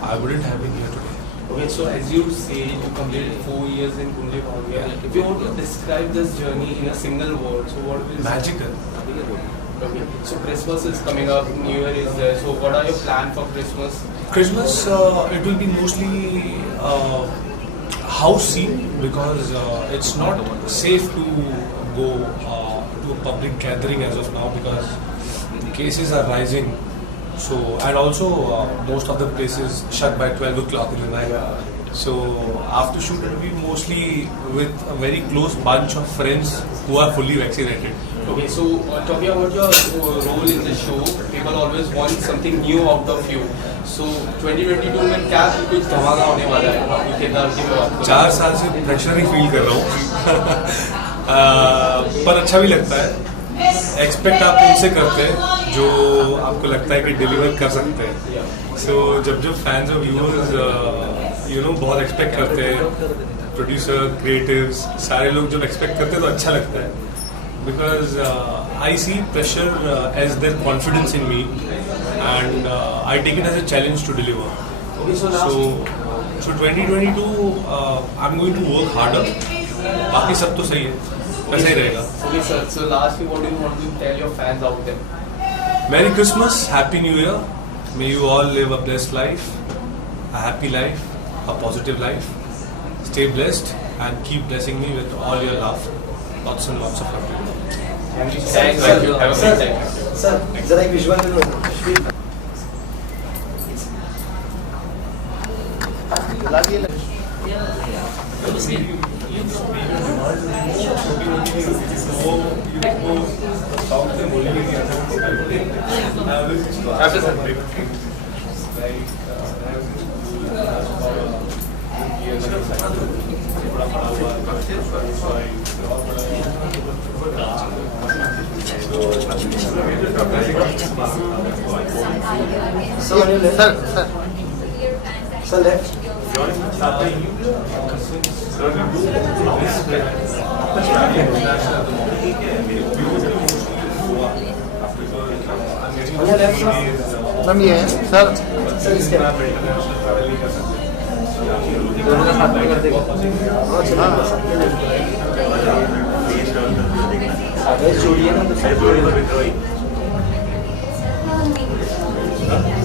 I wouldn't have been here today. Okay, so as you say, you completed 4 years in Kundli Bhagya. If you want to describe this journey in a single word, so what will Magical. Okay, so Christmas is coming up, New Year is there. So what are your plans for Christmas? Christmas, it will be mostly house scene because it's not safe to go to a public gathering as of now because cases are rising. So, and also most of the places shut by 12 o'clock in the night. So after shoot it will be mostly with a very close bunch of friends who are fully vaccinated. Okay, so talking about your role in the show, people always want something new out of you. So 2022 में क्या कुछ धमाका होने वाला है? 4 साल से pressure ही feel कर रहा हूँ पर अच्छा भी लगता है. एक्सपेक्ट आप उनसे करते हैं जो आपको लगता है कि डिलीवर कर सकते हैं. सो जब फैंस और व्यूअर्स बहुत एक्सपेक्ट करते हैं, प्रोड्यूसर, क्रिएटिव्स, सारे लोग जब एक्सपेक्ट करते हैं तो अच्छा लगता है. Because I see pressure as their confidence in me, and I take it as a challenge to deliver. So 2022, I'm going to work harder. बाकी सब तो सही है, वैसा ही रहेगा. Okay, sir. So lastly, what do you want to tell your fans out there? Merry Christmas, Happy New Year. May you all live a blessed life, a happy life, a positive life. Stay blessed and keep blessing me with all your love. Lots and lots of love. Thank you. Have a great time. Sir जरा एक visual sir left ma'am ये है sir. Sir इसके दोनों का साथ में कर देगा. जोड़िए ना तो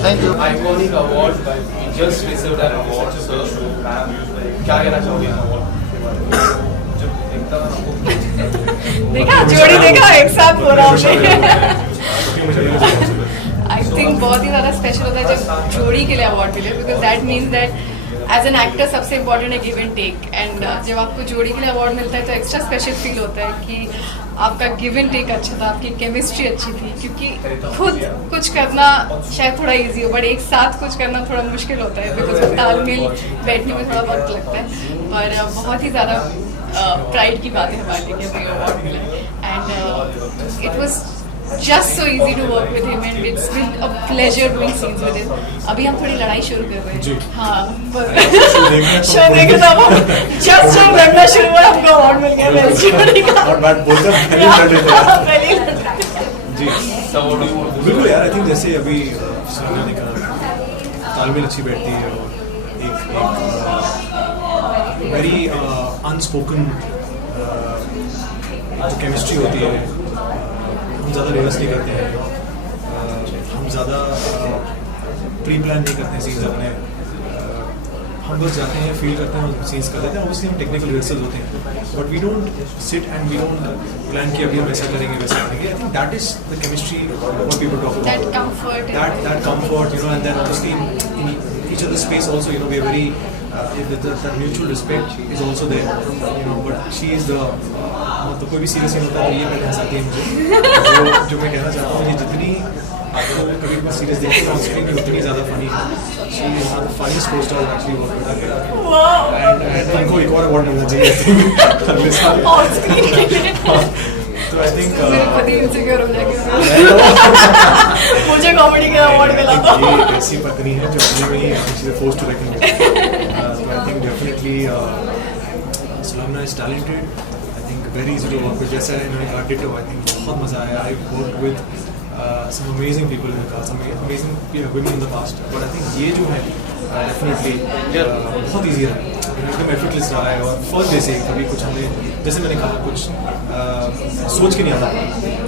Thank you. Iconic award, but we just received an award, sir. क्या कहना चाहोगे award? देखा जोड़ी देखा एक साथ हो रहा आई थिंक बहुत ही ज़्यादा स्पेशल होता है जब जोड़ी के लिए अवार्ड मिले, because that means that as an actor सबसे इम्पोर्टेंट है गिव एंड टेक. एंड जब आपको जोड़ी के लिए अवार्ड मिलता है तो एक्स्ट्रा स्पेशल फील होता है कि आपका गिव एंड टेक अच्छा था, आपकी केमिस्ट्री अच्छी थी. क्योंकि खुद कुछ करना शायद थोड़ा इजी हो, बट एक साथ कुछ करना थोड़ा मुश्किल होता है, बिकॉज तालमेल बैठने में थोड़ा वक्त लगता है. पर बहुत ही ज़्यादा प्राइड की बात है हमारे लिए कि हमें अवार्ड मिला. And it was just so easy to work with him, and it's been a pleasure doing scenes with him. अभी हम थोड़ी लड़ाई शुरू कर रहे हैं. हाँ, शो देखे तो हम just शो लड़ना शुरू हुआ, हमको अवार्ड मिल गया बेस्ट जोड़ी का. और बात बोलते हैं पहले जी. बिल्कुल यार, आई थिंक जैसे अभी सुनने ने कहा तालमेल अच्छी बैठती है और एक वेरी अनस्पोकन जो केमिस्ट्री होती है. हम ज़्यादा रिहर्स नहीं करते हैं, हम ज़्यादा प्री प्लान नहीं करते हैं सीन्स अपने. हम बस जाते हैं, फील करते हैं और सीन्स कर देते हैं. ऑब्वियसली हम टेक्निकल रिहर्सल होते हैं, but we don't sit and we don't plan कि अभी हम ऐसा करेंगे वैसा करेंगे. I think that is the chemistry what people talk about. That comfort, and then obviously in each other's space also, we are very that mutual respect is also there, but she is the तो कोई भी serious नहीं होता है ये मैंने हंसाती है मुझे. जो मैं कहना चाहता हूँ, ये जितनी आपको कभी सीरियस देखते हैं ऑन स्क्रीन की उतनी ज़्यादा फनी है. शी इज द फनीस्ट को स्टार एक्चुअली वर्क करता है. एंड इनको एक और अवार्ड मिलना चाहिए अगले साल ऑन स्क्रीन. तो आई थिंक मुझे कॉमेडी का अवार्ड मिला था. ये ऐसी पत्नी है जो अपने में ही चीज़ें फोर्स टू रखेंगे. तो I think definitely Sulagna is talented. I think very easy to work with. जैसा इन्होंने कहा डिटो, आई थिंक बहुत मज़ा आया. I work with some amazing people in the cast, some amazing women in the past, but I think ये जो है definitely बहुत easy रहा है, एकदम effortless रहा है. और फर्स्ट डे से कभी कुछ हमें, जैसे मैंने कहा, कुछ सोच के नहीं आता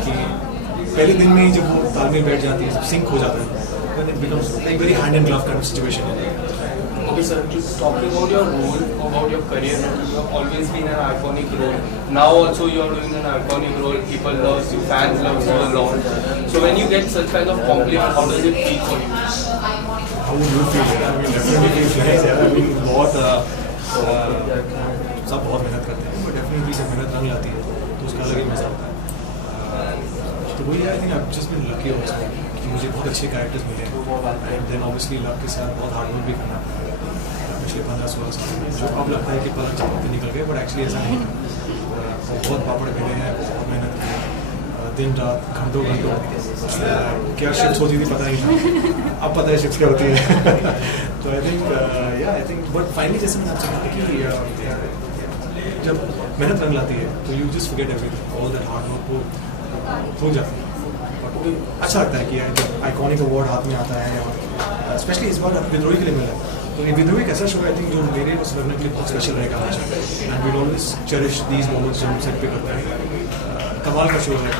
कि पहले दिन में ही जब वो तालमेल बैठ जाती है, सिंक हो जाता है, then it becomes like very hand in glove kind of situation. Okay, sir, talking about your role, about your career, you have always been an iconic role. Now also you are doing an iconic role. People love you, fans love you a lot. So when you get such kind of compliment, how does it feel for you? How would you feel? I mean, definitely feel nice. I mean, बहुत सब बहुत मेहनत करते हैं, but definitely जब मेहनत रंग लाती है तो उसका अलग ही मजा आता है. तो वही I think I just been lucky also कि मुझे बहुत अच्छे कैरेक्टर्स मिले हैं. एंड देन ऑब्वियसली लक के साथ बहुत हार्ड वर्क भी करना पड़ा पिछले 15-16 साल में, जो अब लगता है कि पलक झपकते निकल गए, बट एक्चुअली ऐसा नहीं था. बहुत पापड़ बेले हैं, बहुत मेहनत की है, दिन रात घंटों क्या शिफ्ट होती थी पता नहीं था, अब पता है शिफ्ट क्या होती है। तो आई थिंक बट फाइनली जैसे मैंने आपसे कहा कि जब मेहनत रंग लाती है तो you just forget everything, all that hard work वो भूल जाती है। अच्छा लगता है कि जब आइकॉनिक अवार्ड हाथ में आता है, और स्पेशली इस बार विद्रोही के लिए मिला है, तो ये विद्रोही एक ऐसा शो है आई थिंक जो मेरे को समझने के लिए बहुत स्पेशल रहेगा हमेशा, and we always cherish these moments जो हम सेट पे करते हैं। कमाल का शो है,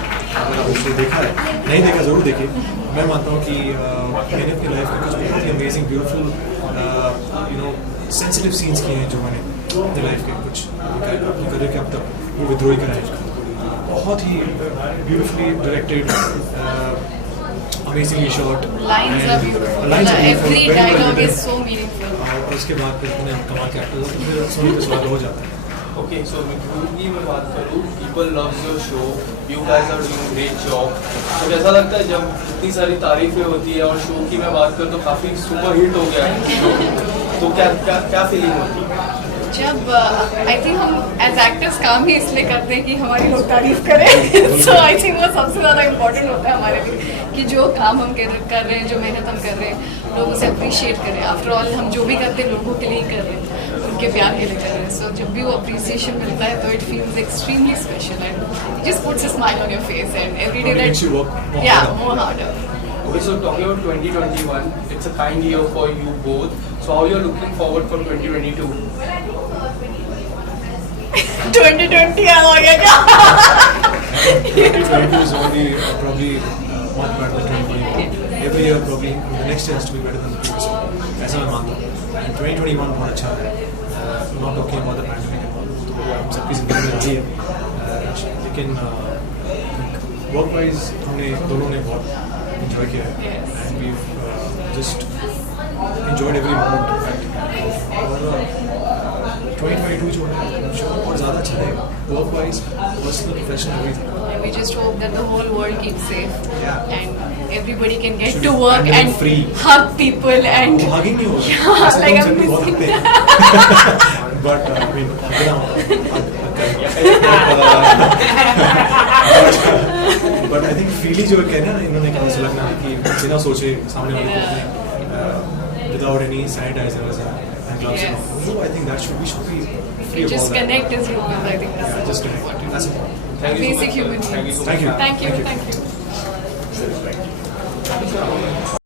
अगर आप शो देखा है, नहीं देखा ज़रूर देखिए। मैं मानता हूँ कि मैंने अपनी लाइफ में कुछ बहुत ही अमेजिंग ब्यूटीफुल सेंसिटिव सीन्स किए हैं जो मैंने अपनी लाइफ के कुछ अपने करियर के अब तक वो विद्रोही कराए, बहुत ही beautifully directed, amazingly shot. Lines are beautiful. Every dialogue is so meaningful. और उसके बाद फिर अपने कमाल के एक्टर फिर सोने पे स्वाद हो जाता है। Okay, so की मैं बात करूँ, people loves your show, you guys are doing great job. तो कैसा लगता है जब इतनी सारी तारीफें होती है, और शो की मैं बात करूँ तो काफ़ी सुपर हिट हो गया है, तो क्या फीलिंग होती है? जब आई थिंक हम एज एक्टर्स काम ही इसलिए करते हैं कि हमारी लोग तारीफ करें, सो आई थिंक वो सबसे ज़्यादा इम्पोर्टेंट होता है हमारे लिए कि जो काम हम कर रहे हैं, जो मेहनत हम कर रहे हैं, लोग उसे अप्रिशिएट करें। आफ्टर ऑल हम जो भी करते हैं लोगों के लिए कर रहे हैं, उनके प्यार के लिए कर रहे हैं। सो जब भी वो अप्रिसिएशन मिलता है तो it feels extremely special and just puts a smile on your face and every day that yeah more harder. Okay, so talking about 2021, it's a kind year for you both. So how you're looking forward for 2022? 2020 आ गया क्या? 2022 is only probably much better than 2021. Every year probably the next year has to be better than the previous one. ऐसा मैं मानता हूँ. And 2021 बहुत अच्छा है. Not talking about the pandemic and all. तो हम सबकी ज़िंदगी में अच्छी है. लेकिन work wise हमने दोनों ने बहुत enjoy किया है. And we've just enjoyed every moment. और 2022 जो है और ज़्यादा अच्छा रहेगा, work wise, personal, professional, everything. And we just hope that the whole world keeps safe and everybody can get Should to be work pandemic and free. hug people and वो hugging नहीं होगा, yeah, ऐसे like तो I'm हम बहुत missing हगते हैं, but I mean but I think freely जो कहना ना इन्होंने कहा से लगना कि बिना सोचे सामने वाले को अपने without any sanitizers and gloves and all. So I think that should be free of all just that. connect as humans. I think that's Yeah, just connect. That's it. Thank you so basic much, sir. human Thank you needs. so much. Thank you. Thank you.